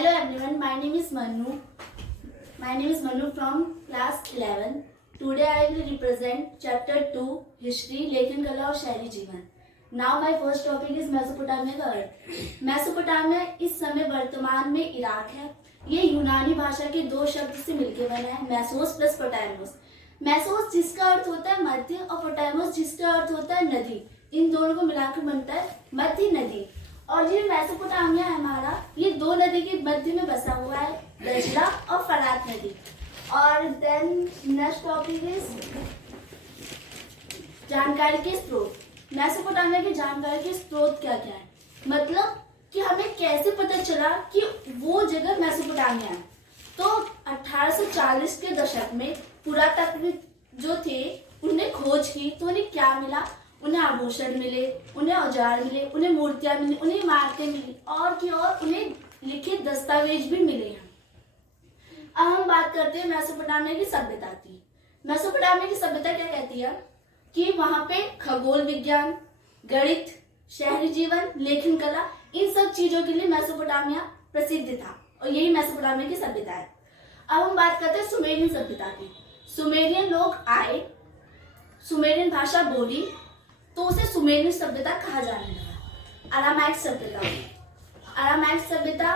Hello everyone, my name is Manu. My name is Manu from class 11. Today I will represent chapter 2 History, लेखन कला और शहरी जीवन. Now my first topic is Mesopotamia का अर्थ. Mesopotamia इस समय वर्तमान में इराक है. ये यूनानी भाषा के दो शब्द से मिलकर बना है, मेसोस प्लस पोटामोस. मेसोस जिसका अर्थ होता है मध्य और पोटामोस जिसका अर्थ होता है नदी. इन दोनों को मिलाकर बनता है मध्य नदी. और ये मेसोपोटामिया हमारा ये दो नदी के मध्य में बसा हुआ है, दजला और फरात नदी. और देन नेक्स्ट टॉपिक इज जानकारी के स्रोत. मेसोपोटामिया की जानकारी के स्रोत क्या क्या है, मतलब कि हमें कैसे पता चला कि वो जगह मेसोपोटामिया है. तो 1840 के दशक में पुरातत्वविद जो थे उन्हें खोज की तो उन्हें क्या मिला, उन्हें आभूषण मिले, उन्हें औजार मिले, उन्हें मूर्तियां मिली, उन्हें इमारतें मिली और की और उन्हें लिखित दस्तावेज भी मिले हैं. अब हम बात करते हैं मेसोपोटामिया की सभ्यता की. मेसोपोटामिया की सभ्यता क्या कहती है कि वहां पे खगोल विज्ञान, गणित, शहरी जीवन, लेखन कला, इन सब चीजों के लिए मेसोपोटामिया प्रसिद्ध था और यही मेसोपोटामिया की सभ्यता है. अब हम बात करते हैं सुमेरियन सभ्यता की. सुमेरियन लोग आए, सुमेरियन भाषा बोली तो उसे सुमेरियन सभ्यता कहा जाने लगा. अरामाइक सभ्यता, अरामाइक सभ्यता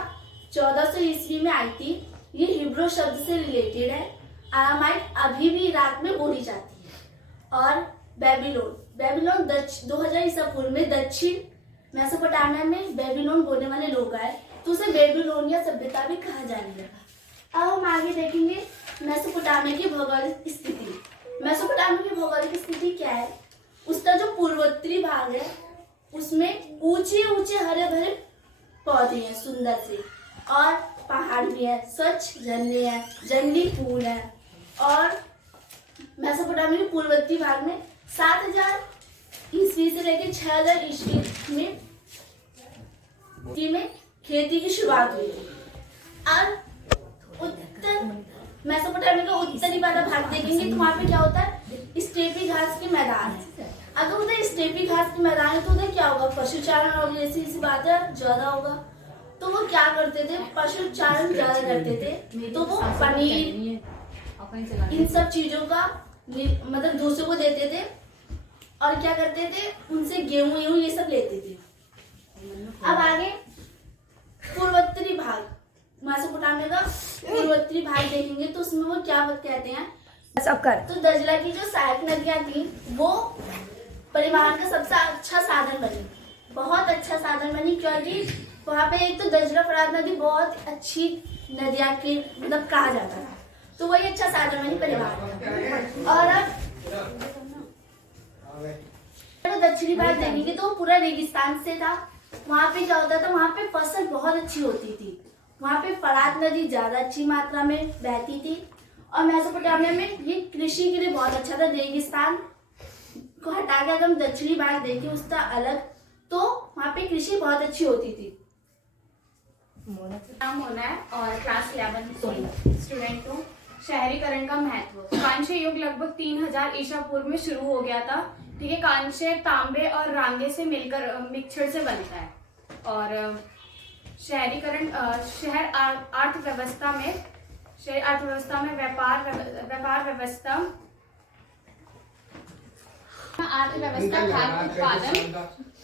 1400 ईस्वी में आई थी. ये हिब्रू शब्द से रिलेटेड है. अरामाइक अभी भी इराक में बोली जाती है. और बेबीलोन, बेबीलोन 2000 ईसा पूर्व में दक्षिण मेसोपोटामिया में बेबीलोन बोलने वाले लोग आए तो उसे बेबीलोनिया सभ्यता भी कहा जाने लगा. अब हम आगे देखेंगे मेसोपोटामिया की भौगोलिक स्थिति. मेसोपोटामिया की भौगोलिक स्थिति क्या है, उसका जो पूर्वोत्तरी भाग है उसमें ऊंचे ऊंचे हरे भरे पौधे हैं सुंदर से, और पहाड़ भी है, स्वच्छ झरने हैं, जंगली फूल है. और मेसोपोटामिया के पूर्वोत्तरी भाग में 7000 ईस्वी से लेकर 6000 ईस्वी में खेती की शुरुआत हुई. और उत्तर मेसोपोटामिया का उत्तरी वाला भाग देखेंगे तो वहाँ पे क्या होता है, स्टेपी घास के मैदान है. अगर उधर स्टेपी घास के मैदान है तो उधर क्या होगा, पशुचारण और जैसी इसी बात है ज्यादा होगा. तो वो क्या करते थे, पशुचारण ज्यादा करते थे तो वो पनीर इन सब चीजों का मतलब दूसरों को देते थे. और क्या करते थे, उनसे गेहूं ये सब लेते थे. अब आगे पूर्वोत्तरी भाग, मेसोपोटामिया का पूर्वोत्तरी भाग देखेंगे तो उसमें वो क्या कहते हैं, तो दजला की जो सहायक नदियां थी वो परिवहन का सबसे अच्छा साधन बनी, बहुत अच्छा साधन बनी. क्योंकि वहाँ पे एक तो दजला फरात नदी बहुत अच्छी नदियां की मतलब कहा जाता था, तो वही अच्छा साधन बनी परिवहन का. और अब दक्षिणी भाग देखेंगे तो पूरा रेगिस्तान से था. वहाँ पे क्या होता था, वहाँ पे फसल बहुत अच्छी होती थी. वहाँ पे फरात नदी ज्यादा अच्छी मात्रा में बहती थी. और मेसोपोटामिया में ये कृषि के लिए बहुत अच्छा था. रेगिस्तान को हटा के अगर हम दक्षिणी भाग देखें उसका अलग, तो वहाँ पे कृषि बहुत अच्छी होती थी. नाम होना है और क्लास 11 स्टूडेंट हूँ. शहरीकरण का महत्व. कांस्य युग लगभग 3000 ईसा पूर्व में शुरू हो गया था. ठीक है, कांस्य तांबे और रांगे से मिलकर मिक्सचर से बनता है. और शहरीकरण शहर अर्थव्यवस्था में व्यापार व्यवस्था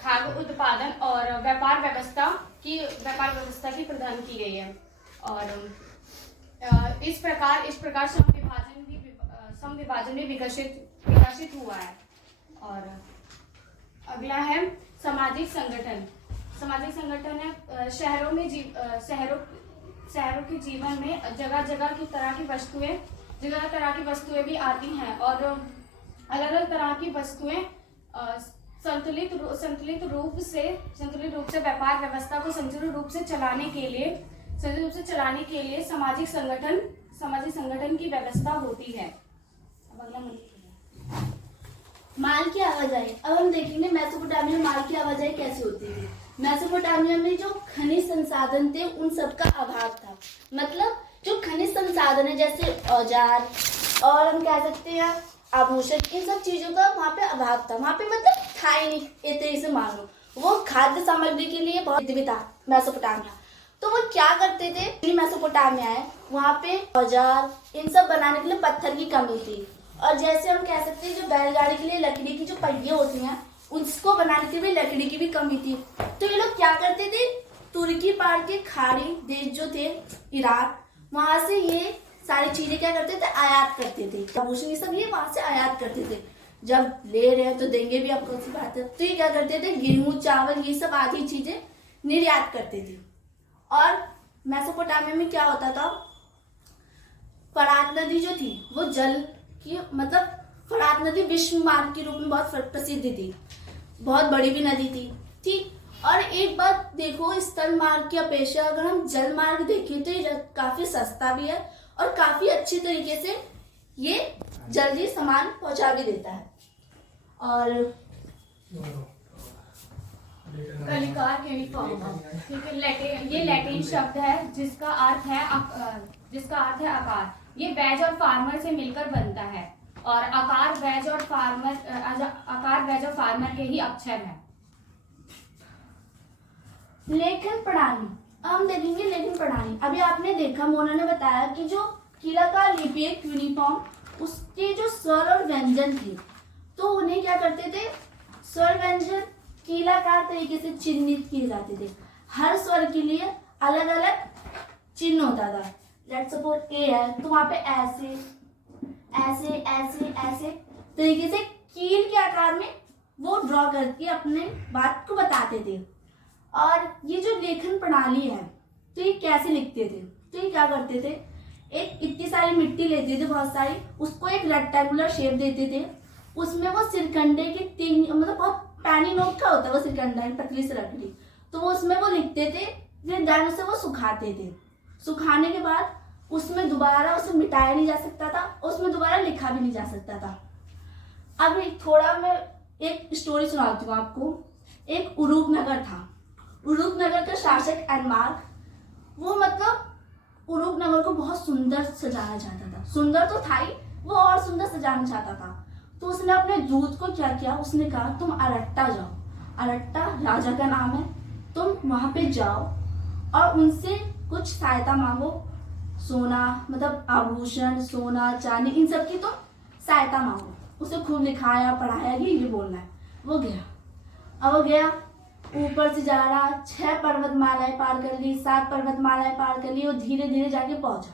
खाद्य उत्पादन और व्यापार व्यवस्था की प्रदान की गई है. और इस प्रकार समविभाजन भी विकसित हुआ है. और अगला है सामाजिक संगठन. सामाजिक संगठन है शहरों के जीवन में जगह जगह की वस्तुएं भी आती हैं. और अलग अलग तरह की वस्तुएं संतुलित रूप से व्यापार व्यवस्था को संतुलित रूप से चलाने के लिए सामाजिक संगठन की व्यवस्था होती है. माल की आवाजाही. अब हम देखेंगे मेसोपोटामिया में माल की आवाजाही कैसे होती थी. मेसोपोटामिया में जो खनिज संसाधन थे उन सब का अभाव था. मतलब जो खनिज संसाधन है जैसे औजार और हम कह सकते हैं आभूषण, इन सब चीजों का वहाँ पे अभाव था. वहाँ पे मतलब था ही नहीं एक तरीके से मान लो. वो खाद्य सामग्री के लिए बहुत भी था मेसोपोटामिया. तो वो क्या करते थे, मेसोपोटामिया है, वहाँ पे औजार इन सब बनाने के लिए पत्थर की कमी थी। और जैसे हम कह सकते हैं जो बैलगाड़ी के लिए लकड़ी की जो पहिए होती हैं उसको बनाने के लिए लकड़ी की भी कमी थी। तो ये लोग क्या करते थे, तुर्की पार के खाड़ी देश जो थे इराक, वहां से ये सारी चीजें क्या करते थे, आयात करते थे। आभूषण ये सब ये वहां से आयात करते थे। जब ले रहे हैं तो देंगे भी, आपको सी बात है। तो ये क्या करते थे, गेहूं चावल ये सब आदि चीजें निर्यात करते थे। और मेसोपोटामिया में क्या होता था, फरात नदी जो थी वो जल की मतलब फरात नदी विश्व मार्ग के रूप में बहुत प्रसिद्ध थी, बहुत बड़ी भी नदी थी, ठीक। और एक बात देखो, स्थल मार्ग की अपेक्षा अगर हम जल मार्ग देखें तो ये काफी सस्ता भी है और काफी अच्छी तरीके से ये जल्दी सामान पहुंचा भी देता है। और कलिकार क्यूनिफॉर्म, ठीक है, ये लैटिन शब्द है जिसका अर्थ है आकार। ये वेज और फार्मर से मिलकर बनता है और आकार वेज और फार्मर के ही अक्षर है। लेखन प्रणाली, हम देखेंगे लेखन प्रणाली। अभी आपने देखा, मोना ने बताया कि जो कीलाकार लिपि है क्यूनिफॉर्म, उसके जो स्वर और व्यंजन थे तो उन्हें क्या करते थे, स्वर व्यंजन कीलाकार तरीके से चिन्हित किए जाते थे। हर स्वर के लिए अलग अलग चिन्ह होता था। लेट्स सपोज ए है तो वहां पे ऐसे ऐसे ऐसे ऐसे तरीके से कील के आकार में वो ड्रॉ करके अपने बात को बताते थे। और ये जो लेखन प्रणाली है तो ये कैसे लिखते थे, तो ये क्या करते थे, एक इतनी सारी मिट्टी लेते थे बहुत सारी, उसको एक रेक्टेंगुलर शेप देते थे, उसमें वो सिरकंडे की तीन मतलब बहुत पैनी नोक का होता है वो सिरकंडा, पतली सी लकड़ी, तो वो उसमें वो लिखते थे। फिर देन उसे वो सुखाते थे। सुखाने के बाद उसमें दोबारा उसे मिटाया नहीं जा सकता था, उसमें दोबारा लिखा भी नहीं जा सकता था। अब थोड़ा मैं एक स्टोरी सुनाती हूँ आपको। एक उरूक नगर था। उरूक नगर का शासक एनमार्क, वो मतलब उरूक नगर को बहुत सुंदर सजाना चाहता था। सुंदर तो था ही, वो और सुंदर सजाना चाहता था। तो उसने अपने दूत को क्या किया, उसने कहा तुम अरट्टा जाओ। अरट्टा राजा का नाम है। तुम वहां पे जाओ और उनसे कुछ सहायता मांगो, सोना मतलब आभूषण, सोना चांदी इन सब की तो सहायता मांगो। उसे खूब लिखाया पढ़ाया कि ये बोलना है। वो गया। अब वो गया, ऊपर से जा रहा, 6 पर्वतमालाएं पार कर ली, 7 पर्वतमालाएं पार कर ली, और धीरे धीरे जाके पहुंचा।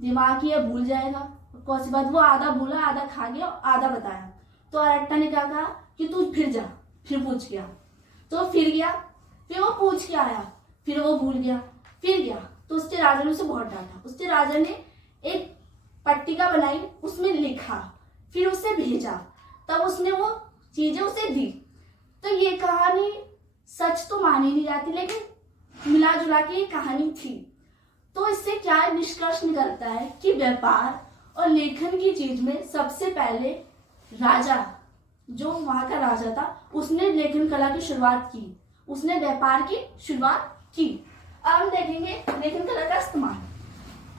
दिमाग ही भूल जाएगा कौन सी बात, वो आधा भूला, आधा खा गया, आधा बताया। तो अरट्टा ने क्या कहा कि तू फिर जा, फिर पूछ गया। तो फिर गया, फिर वो पूछ के आया, फिर वो भूल गया, फिर गया। तो उसके राजा ने उसे बहुत डांटा। उसके राजा ने एक पट्टिका बनाई, उसमें लिखा, फिर उसे भेजा, तब उसने वो चीजें उसे दी। तो ये कहानी सच तो मानी नहीं जाती, लेकिन मिला जुला के ये कहानी थी। तो इससे क्या निष्कर्ष निकलता है कि व्यापार और लेखन की चीज में सबसे पहले राजा, जो वहां का राजा था, उसने लेखन कला की शुरुआत की, उसने व्यापार की शुरुआत की। अब हम देखेंगे लेखन कला का इस्तेमाल।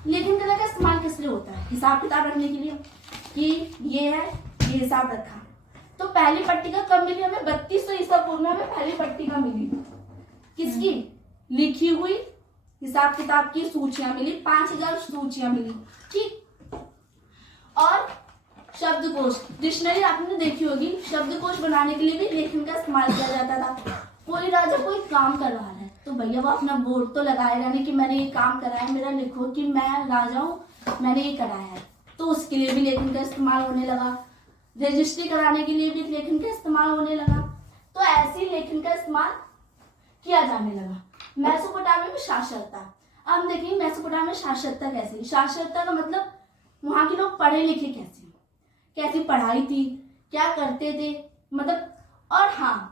लेखन कला का इस्तेमाल किस लिए होता है, हिसाब किताब रखने के लिए, कि ये है, ये हिसाब रखा। तो पहली पट्टिका कब मिली हमें, 3200 ईसा पूर्व में हमें पहली पट्टिका मिली। किसकी, लिखी हुई हिसाब किताब की सूचियां मिली, 5000 सूचियां मिली, ठीक। और शब्दकोश, डिक्शनरी आपने देखी होगी। शब्दकोश बनाने के लिए भी लेखन का इस्तेमाल किया जाता था। कोई राजा कोई काम कर रहा है तो भैया वो अपना बोर्ड तो लगाएगा नहीं कि मैंने ये काम करा है, मेरा लिखो कि मैं राजा हूँ, मैंने ये कराया है। तो उसके लिए भी लेखन का इस्तेमाल होने लगा। रजिस्ट्री कराने के लिए भी लेखन का इस्तेमाल होने लगा। तो ऐसे ही लेखन का इस्तेमाल किया जाने लगा। मेसोपोटामिया में साक्षरता, अब हम देखेंगे मेसोपोटामिया में साक्षरता कैसी। साक्षरता का मतलब वहां के लोग पढ़े लिखे कैसे, कैसी पढ़ाई थी, क्या करते थे, मतलब। और हाँ,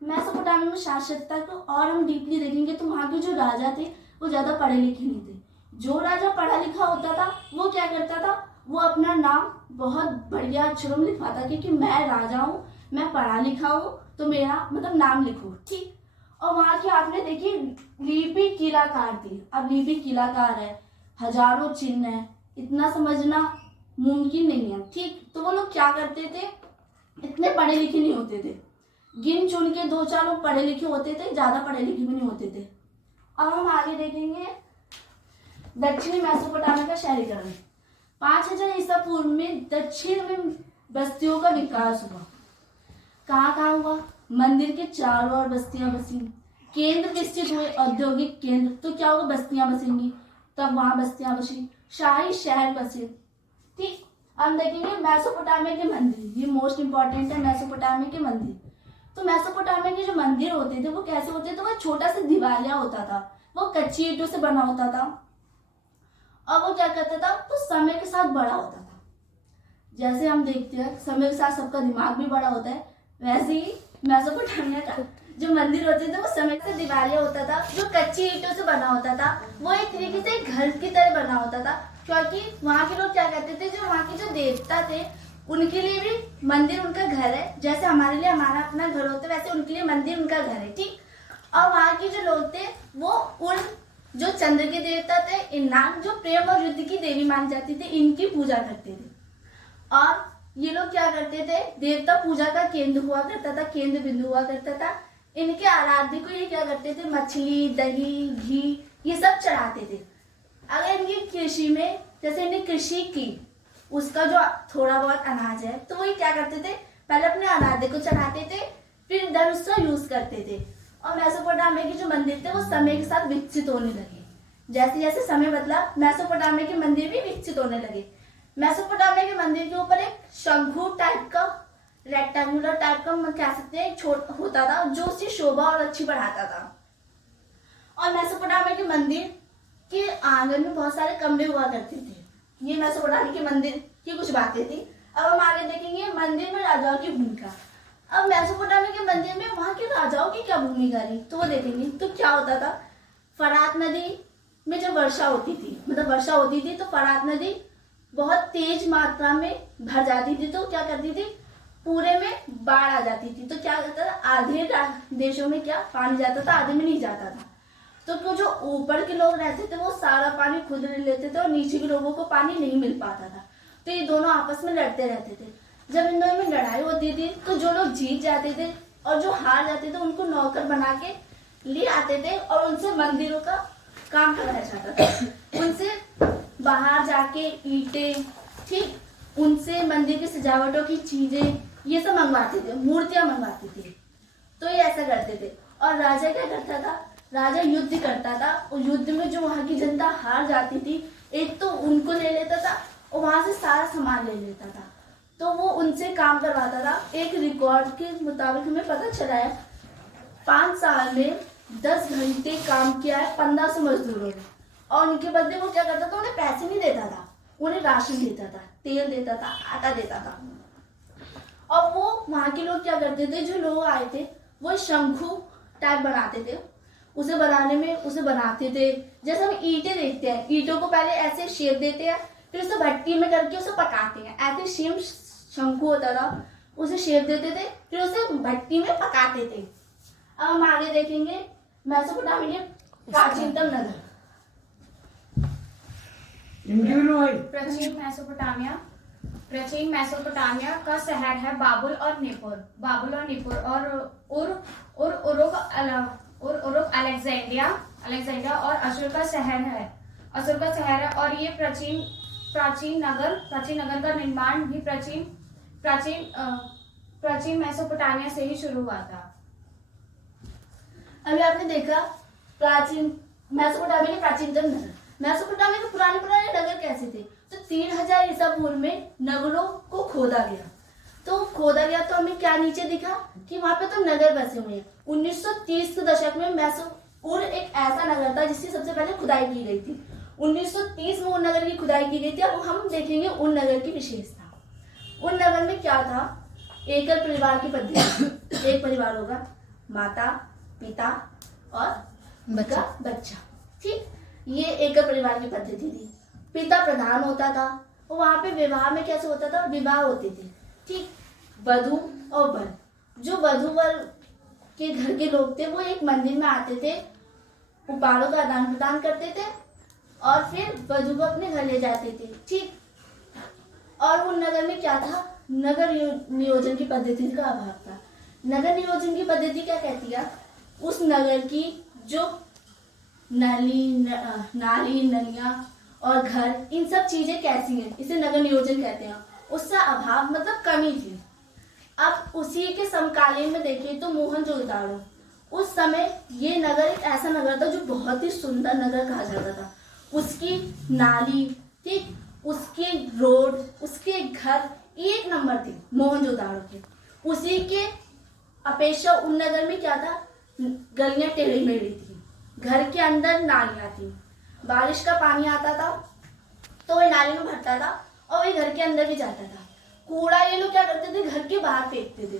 मेसोपोटामिया में साक्षरता को और हम डीपली देखेंगे तो वहां के जो राजा थे वो ज्यादा पढ़े लिखे नहीं थे। जो राजा पढ़ा लिखा होता था वो क्या करता था, वो अपना नाम बहुत बढ़िया अक्षरों में लिखवाता कि मैं राजा हूँ, मैं पढ़ा लिखा हूँ, तो मेरा मतलब नाम लिखो, ठीक। और वहां की आपने देखी लिपि कीलाकार थी। अब लिपि कीलाकार है, हजारों चिन्ह है, इतना समझना मुमकिन नहीं है, ठीक। तो वो लोग क्या करते थे, इतने पढ़े लिखे नहीं होते थे, गिन चुन के 2-4 लोग पढ़े लिखे होते थे, ज्यादा पढ़े लिखे भी नहीं होते थे। अब हम आगे देखेंगे दक्षिणी मेसोपोटामिया का शहरीकरण। 5000 ईसा पूर्व में दक्षिण में बस्तियों का विकास हुआ। कहाँ कहाँ हुआ? मंदिर के चारों ओर बस्तियां बसी, केंद्र विकसित हुए, औद्योगिक केंद्र, तो क्या होगा? बस्तियां बसेंगी, तब वहां बस्तियां बसी, शाही शहर बसे। ठीक, हम देखेंगे मेसोपोटामिया के मंदिर, ये मोस्ट इंपॉर्टेंट है, मेसोपोटामिया के मंदिर। तो मेसोपोटामिया के जो मंदिर होते थे वो कैसे होते थे? वो छोटा सा दिवालिया होता था, वो कच्ची ईंटों से बना होता था, और वो क्या करता था? तो समय के साथ बड़ा होता था। जैसे हम देखते हैं समय के साथ सबका दिमाग भी बड़ा होता है, वैसे ही मेसोपोटामिया का जो मंदिर होते थे वो समय से दिवालिया होता था, जो कच्ची ईंटों से बना होता था। वो एक तरीके से घर की तरह बना होता था, क्योंकि वहाँ के लोग क्या करते थे, जो वहाँ के जो देवता थे उनके लिए भी मंदिर उनका घर है। जैसे हमारे लिए हमारा अपना घर होता है, वैसे उनके लिए मंदिर उनका घर है। ठीक, और वहाँ के जो लोग थे वो उन जो चंद्र के देवता थे, इनाम, जो प्रेम और युद्ध की देवी मानी जाती थी, इनकी पूजा करते थे। और ये लोग क्या करते थे? देवता पूजा का केंद्र हुआ करता था, केंद्र बिंदु हुआ करता था। इनके आराध्य को ये क्या करते थे? मछली, दही, घी, ये सब चढ़ाते थे। अगर इनकी कृषि में, जैसे इन्हें कृषि की, उसका जो थोड़ा बहुत अनाज है, तो वही क्या करते थे? पहले अपने आराध्य को चढ़ाते थे, फिर इधर उसका यूज करते थे। और मेसोपोटामिया के जो मंदिर थे वो समय के साथ विकसित होने लगे। जैसे जैसे समय बदला, मेसोपोटामिया के मंदिर भी विकसित होने लगे। मेसोपोटामिया के मंदिर के ऊपर एक शंकु टाइप का, रेक्टेंगुलर टाइप का कह सकते हैं, छोटा होता था, जो उसकी शोभा और अच्छी बढ़ाता था। और मेसोपोटामिया के मंदिर के आंगन में बहुत सारे कमरे हुआ करते थे। ये मेसोपोटामिया के मंदिर की कुछ बातें थी। अब हम आगे देखेंगे मंदिर में राजाओं की भूमिका। अब मेसोपोटामिया के मंदिर में वहां के राजाओं की क्या भूमिका रही, तो वो देखेंगे। तो क्या होता था? फरात नदी में जब वर्षा होती थी, मतलब वर्षा होती थी, तो फरात नदी बहुत तेज मात्रा में भर जाती थी। तो क्या करती थी? पूरे में बाढ़ आ जाती थी। तो क्या करता था? आधे देशों में क्या पानी जाता था, आधे में नहीं जाता था। तो जो ऊपर के लोग रहते थे वो सारा पानी खुद ले लेते थे, और नीचे के लोगों को पानी नहीं मिल पाता था। तो ये दोनों आपस में लड़ते रहते थे। जब इन दोनों में लड़ाई होती थी, तो जो लोग जीत जाते थे और जो हार जाते थे उनको नौकर बना के ले आते थे, और उनसे मंदिरों का काम कराया जाता था। उनसे बाहर जाके ईंटें, ठीक, उनसे मंदिर की सजावटों की चीजें, ये सब मंगवाते थे, मूर्तियां मंगवाते थे। तो ये ऐसा करते थे। और राजा क्या करता था? राजा युद्ध करता था, और युद्ध में जो वहां की जनता हार जाती थी, एक तो उनको ले लेता था और वहां से सारा सामान ले लेता था। तो वो उनसे काम करवाता था। एक रिकॉर्ड के मुताबिक हमें पता चला है 5 साल में 10 घंटे काम किया है 1500 मजदूरों ने, और उनके बदले वो क्या करता था? उन्हें पैसे नहीं देता था, उन्हें राशन देता था, तेल देता था, आटा देता था। और वो वहां के लोग क्या करते थे? जो लोग आए थे वो शंखु टाइप बनाते थे, उसे बनाते थे। जैसे हम ईंटें देखते हैं, ईंटों को पहले ऐसे शेप देते हैं, फिर उसे भट्टी में करके उसे पकाते हैं। ऐसे सेम शंखु होता था, उसे शेप देते थे, फिर उसे भट्टी में पकाते थे। अब हम आगे देखेंगे मेसोपोटामिया के प्राचीनतम नगर। प्राचीन मेसोपोटामिया का शहर है बाबुल और निपुर, और उरुक अलेक्जेंड्रिया और अशुर का शहर है। और ये प्राचीन नगर का निर्माण भी प्राचीन मेसोपोटामिया से ही शुरू हुआ था। अभी आपने देखा प्राचीन मेसोपोटामिया के प्राचीनतम नगर। मेसोपोटामिया के पुराने नगर कैसे थे? तो 3000 ईसा पूर्व में नगरों को खोदा गया। तो हमें क्या नीचे दिखा कि वहां पे तो नगर बसे हुए हैं। 1930 के दशक में मैसूर एक ऐसा नगर था जिसकी सबसे पहले खुदाई की गई थी। 1930 में उन नगर की खुदाई की गई थी। अब हम देखेंगे उन नगर की विशेषता। उन नगर में क्या था? एकल परिवार की पद्धति। एक परिवार होगा, माता, पिता और बच्चा। ठीक, ये एकल परिवार की पद्धति थी। पिता प्रधान होता था, और वहां पे विवाह में कैसे होता था? विवाह होते थे। ठीक, वधू और वर, जो वधू वर के घर के लोग थे वो एक मंदिर में आते थे, उपहारों का आदान प्रदान करते थे, और फिर वधू को अपने घर ले जाते थे। ठीक, और उन नगर में क्या था? नगर नियोजन की पद्धति का अभाव था। नगर नियोजन की पद्धति क्या कहती है? उस नगर की जो नाली नलियाँ और घर, इन सब चीजें कैसी हैं, इसे नगर नियोजन कहते हैं। उसका अभाव मतलब कमी थी। अब उसी के समकालीन में देखिए तो मोहनजोदड़ो, उस समय ये नगर एक ऐसा नगर था जो बहुत ही सुंदर नगर कहा जाता था। उसकी नाली, ठीक, उसके रोड, उसके घर एक नंबर थे मोहनजोदड़ो के। उसी के अपेक्षा उन नगर में क्या था, गलियां टेढ़ी मेढ़ी थी, घर के अंदर नालियां थी, बारिश का पानी आता था तो वही नाली में भरता था और वही घर के अंदर भी जाता था। कूड़ा ये लोग क्या करते थे, घर के बाहर फेंकते थे।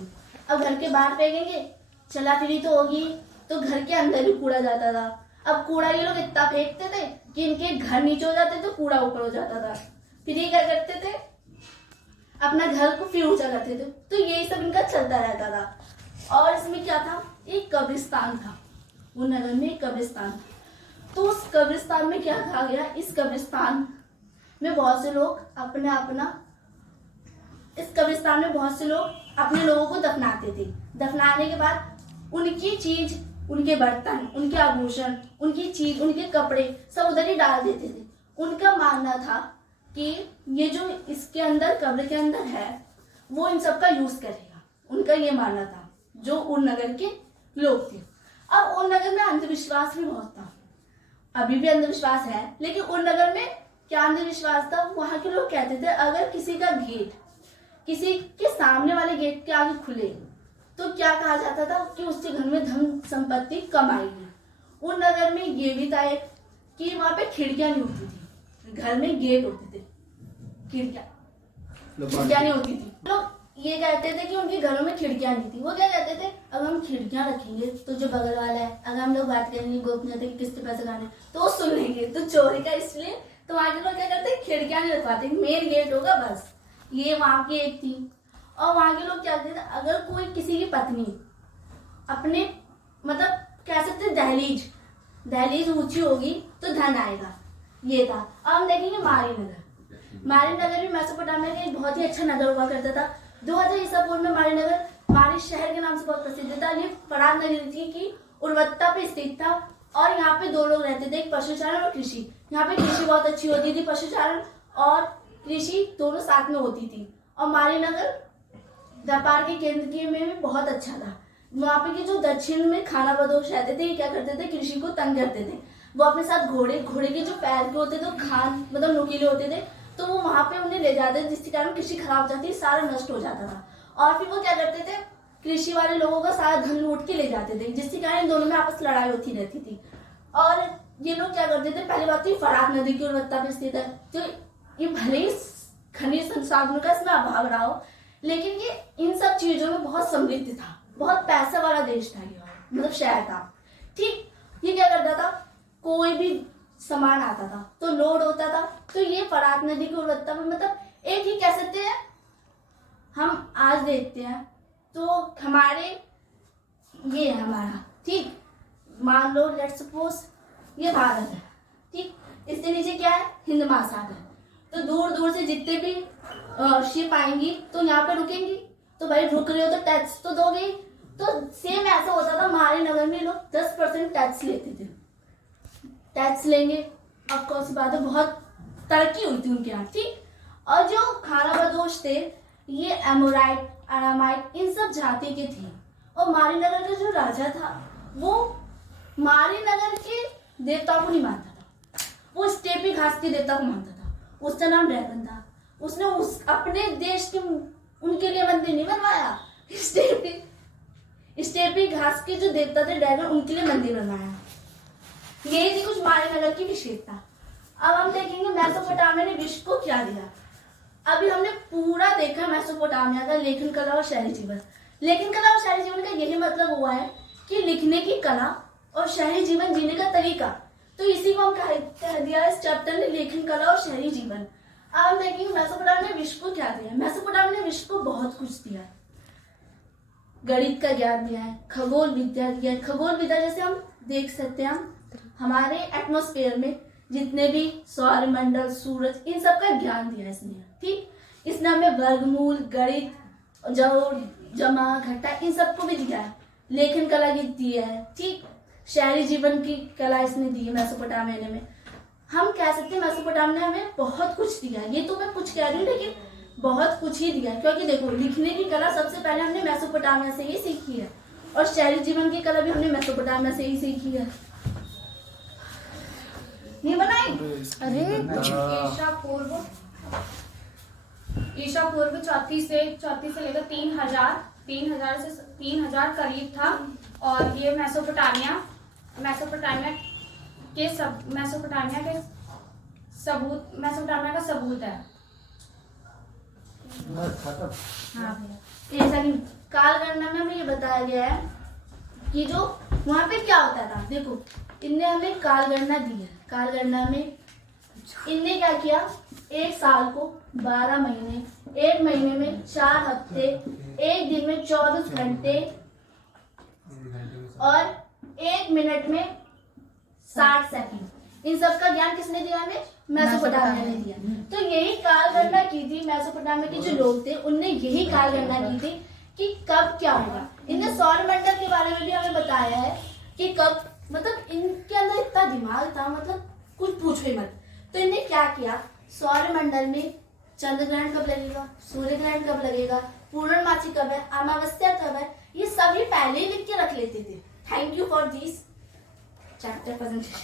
अब घर के बाहर फेंकेंगे, चला फिरी तो होगी, तो घर के अंदर भी कूड़ा जाता था। अब कूड़ा ये लोग इतना फेंकते थे कि इनके घर नीचे हो जाते तो कूड़ा ऊपर हो जाता था। फिर ये क्या करते थे, अपना घर को फिर ऊंचा करते थे। तो यही सब इनका चलता रहता था। और इसमें क्या था, एक कब्रिस्तान था, वो नगर में एक कब्रिस्तान था। तो उस कब्रिस्तान में क्या कहा गया, इस कब्रिस्तान में बहुत से लोग इस कब्रिस्तान में बहुत से लोग अपने लोगों को दफनाते थे। दफनाने के बाद उनकी चीज, उनके बर्तन, उनके आभूषण, उनकी चीज, उनके कपड़े सब उधर ही डाल देते थे। उनका मानना था कि ये जो इसके अंदर, कब्र के अंदर है, वो इन सब का यूज करेगा। उनका ये मानना था, जो उन नगर के लोग थे। अब उन नगर में अंधविश्वास भी बहुत था, अभी भी अंधविश्वास है, लेकिन उन नगर में क्या अंधविश्वास था, वहां के लोग कहते थे अगर किसी का गेट किसी के सामने वाले गेट के आगे खुले तो क्या कहा जाता था कि उसके घर में धन संपत्ति कम आएगी। उन नगर में ये भी था एक कि वहां पे खिड़कियां नहीं होती थी, घर में गेट होते थे, खिड़कियां नहीं होती थी। लोग ये कहते थे कि उनके घरों में खिड़कियां नहीं थी। वो क्या कहते थे, अगर हम खिड़कियां रखेंगे तो जो बगल वाला है, अगर हम लोग बात करेंगे गोपनीयता की, किसके पैसे खाने, तो वो सुन लेंगे, तो चोरी का, इसलिए तो वहां के लोग क्या करते, खिड़कियां नहीं रखवाते, मेन गेट होगा बस। ये वहां की एक थी। और वहां के लोग क्या कहते थे, अगर कोई किसी की पत्नी अपने, मतलब कह सकते दहलीज ऊंची होगी तो धन आएगा, ये था। अब हम देखेंगे मारीनगर भी मेसोपोटामिया का एक बहुत ही अच्छा नगर हुआ करता था। 2000 ईसा पूर्व में मारीनगर मारी शहर के नाम से बहुत प्रसिद्ध था। ये फरात नगरी थी कि उर्वरता पे स्थित था और यहाँ पे दो लोग रहते थे, एक पशुचारण और कृषि। यहाँ पे कृषि बहुत अच्छी होती थी, पशुचारण और कृषि दोनों साथ में होती थी। और मारीनगर व्यापार के केंद्र के में भी बहुत अच्छा था। वहाँ पे के जो दक्षिण में खानाबदोश रहते थे, ये क्या करते थे, कृषि को तंग करते थे। वो अपने साथ घोड़े के जो पैर के होते थे वो खान मतलब नुकीले होते थे, तो वो वहां पे उन्हें ले जाते थे, जिसके कारण कृषि खराब हो जाती, सारा नष्ट हो जाता था। और फिर वो क्या करते थे, कृषि वाले लोगों का सारा धन लूट के ले जाते थे, जिसके कारण इन दोनों में आपस लड़ाई होती रहती थी। और ये लोग क्या करते थे, पहली बात तो फरात नदी की उर्वरता पे स्थित है, तो ये भले ही खनिज संसाधनों का इसमें अभाव रहा हो, लेकिन ये इन सब चीजों में बहुत समृद्ध था, बहुत पैसा वाला देश था ये, मतलब शहर था। ठीक, ये क्या करता था, कोई भी सामान आता था तो लोड होता था, तो ये फरात नदी की उर्वरता में, मतलब एक ही कह सकते हैं, हम आज देखते हैं तो हमारे ये है हमारा, ठीक, मान लो लेट्स सपोज ये भारत है, ठीक, इसके नीचे क्या है, हिंद महासागर। तो दूर दूर से जितने भी शिप आएंगी तो यहाँ पे रुकेंगी, तो भाई रुक रहे हो तो टैक्स तो दोगे। तो सेम ऐसा होता था, हमारे नगर में लोग 10% टैक्स लेते थे, टैक्स लेंगे, अब कौन सी बात है, बहुत तरक्की हुई थी उनके यहाँ, ठीक। और जो खानाबदोश थे, ये एमोराइट, अरामाइट, इन सब जाति के थे। और मारीनगर का जो राजा था, वो मारीनगर के देवताओं को नहीं मानता था, वो स्टेपी घास के देवता को मानता था। उसका नाम ड्रैगन था। उसने अपने देश के उनके लिए मंदिर नहीं बनवाया, स्टेपी घास के जो देवता थे ड्रैगन, उनके लिए मंदिर बनवाया। यही थी कुछ मारीनगर की विशेषता। अब हम देखेंगे मेसोपोटामिया ने विश्व को क्या दिया। अभी हमने पूरा देखा मेसोपोटामिया का लेखन कला और शहरी जीवन। लेखन कला और शहरी जीवन का यही मतलब हुआ है कि लिखने की कला और शहरी जीवन जीने का तरीका। तो इसी को हम कह दिया इस चैप्टर ने, लेखन कला और शहरी जीवन। अब हम देखेंगे मेसोपोटामिया ने विश्व को क्या दिया। मेसोपोटामिया ने विश्व को बहुत कुछ दिया है। गणित का ज्ञान दिया है, खगोल विद्या दिया है। खगोल विद्या जैसे हम देख सकते हैं, हमारे एटमॉस्फेयर में जितने भी सौरमंडल, सूरज, इन सब का ज्ञान दिया है इसने, ठीक। इसने हमें वर्गमूल, गणित, जोड़, जमा, घटा, इन सबको भी दिया है। लेखन कला की दी है, ठीक। शहरी जीवन की कला इसने दी है मेसोपोटामिया में। हम कह सकते हैं मेसोपोटामिया ने हमें बहुत कुछ दिया है। ये तो मैं कुछ कह रही हूँ लेकिन बहुत कुछ ही दिया है, क्योंकि देखो लिखने की कला सबसे पहले हमने मेसोपोटामिया से ही सीखी है और शहरी जीवन की कला भी हमने मेसोपोटामिया से ही सीखी है। नहीं बनाई? ईसा पूर्व 34 से लेकर 3000 करीब था। और ये मेसोपोटामिया का सबूत है। हाँ भैया, ऐसा नहीं। कालगणना में हमें ये बताया गया है कि जो वहाँ पे क्या होता था। देखो इनने हमें कालगणना दी है। कालगणना में इनने क्या किया, एक साल को 12 महीने, एक महीने में 4 हफ्ते, एक दिन में 24 घंटे और 1 मिनट में 60 सेकंड, इन सब का ज्ञान किसने दिया हमें? मेसोपोटामिया ने दिया। तो यही कालगणना की थी। मेसोपोटामिया के जो लोग थे उनने यही कालगणना की थी कि कब क्या होगा। इनने सौरमंडल के बारे में भी हमें बताया है कि कब, मतलब इनके अंदर इतना दिमाग था, मतलब कुछ पूछो ही मत। तो इन्हें क्या किया, सौरमंडल में चंद्र ग्रहण कब लगेगा, सूर्य ग्रहण कब लगेगा, पूर्णमासी कब है, अमावस्या कब है, ये सभी पहले ही लिख के रख लेते थे। Thank you for this chapter presentation.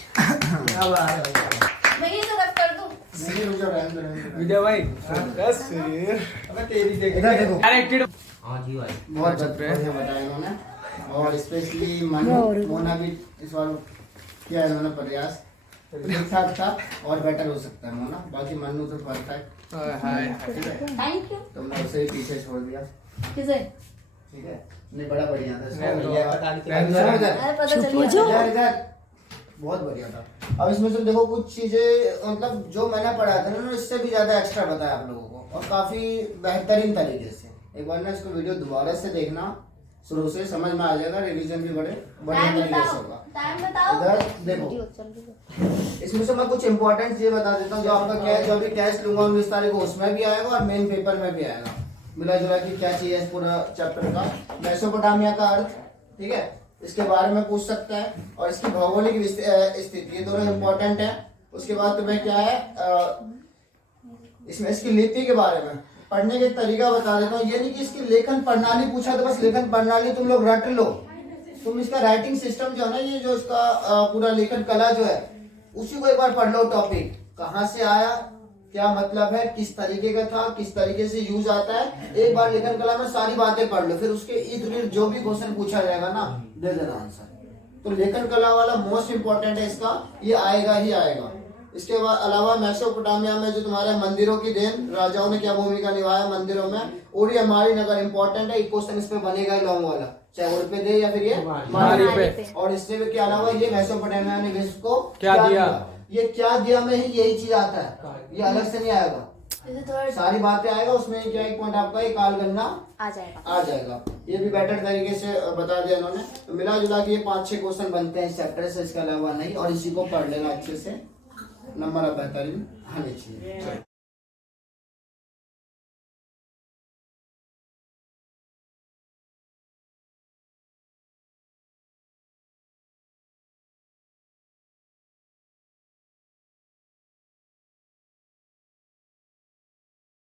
मैं ये तो रख कर दूं। विजय भाई बस अबे तेरी देख इधर देखो। डायरेक्टेड। हाँ जी भाई, बहुत बढ़िया बताया इन्होंने। और स्पेशली मोना भी इस बार किया इन्होंने प्रयास, ठीक ठाक था और बेटर हो सकता है मोना। बाकी मन्नू तो परफेक्ट, ठीक है। Thank you. तुमने उसे ही पीछे छोड़ दिया, किसे? ठीक है। नहीं बड़ा बढ़िया था, पता चल इधर बहुत बढ़िया था। अब इसमें से देखो कुछ चीजें, मतलब जो मैंने पढ़ाया था ना इससे भी ज्यादा एक्स्ट्रा बताया आप लोगों को, और काफी बेहतरीन तरीके से। एक बार ना इसको वीडियो दोबारा से देखना, शुरू से समझ में आ जाएगा, रिवीजन भी बड़े तरीके से होगा। टाइम बताओ। इधर देखो, इसमें से मैं कुछ इंपॉर्टेंट चीजें बता देता हूँ। जो आपका क्या है, जो अभी टेस्ट लूंगा 19 तारीख को, उसमें भी आएगा और मेन पेपर में भी आएगा। मिला जुला की क्या चाहिए इस पूरा चैप्टर का। मेसोपोटामिया का अर्थ, ठीक है, इसके बारे में पूछ सकता है, और इसकी भौगोलिक स्थिति, ये दोनों इंपॉर्टेंट है। उसके बाद तुम्हें क्या है, इसमें इसकी लिपि के बारे में पढ़ने का तरीका बता देता हूँ। ये नहीं कि इसकी लेखन प्रणाली पूछा तो बस लेखन प्रणाली तुम लोग रट लो। तुम इसका राइटिंग सिस्टम जो है ना, ये जो इसका पूरा लेखन कला जो है, उसी को एक बार पढ़ लो। टॉपिक कहाँ से आया, क्या मतलब है, किस तरीके का था, किस तरीके से यूज आता है, एक बार लेखन कला में सारी बातें पढ़ लो। फिर उसके इर्द गिर्द जो भी क्वेश्चन पूछा जाएगा ना, दे देना आंसर। तो लेखन कला वाला मोस्ट इंपॉर्टेंट है इसका, ये आएगा ही आएगा। इसके बाद अलावा मेसोपोटामिया में जो तुम्हारे मंदिरों की देन, राजाओं ने क्या भूमिका निभाया मंदिरों में, और ये हमारी नगर इंपॉर्टेंट है। एक क्वेश्चन इस पे बनेगा ही लॉन्ग वाला, चाहे उड़ पे दे या फिर ये मारी पे। और इससे के अलावा ये मेसोपोटामिया ने विश्व को क्या दिया, ये क्या दिया में ही यही चीज आता है, ये अलग से नहीं आएगा। सारी बातें आएगा उसमें। क्या एक पॉइंट आपका ये कालगणना आ जाएगा। ये भी बेटर तरीके से बता दिया इन्होंने। तो मिला जुला के ये 5-6 क्वेश्चन बनते हैं इस चैप्टर से, इसके अलावा नहीं। और इसी को पढ़ लेना अच्छे से, नंबर अब बेहतरीन आने चाहिए।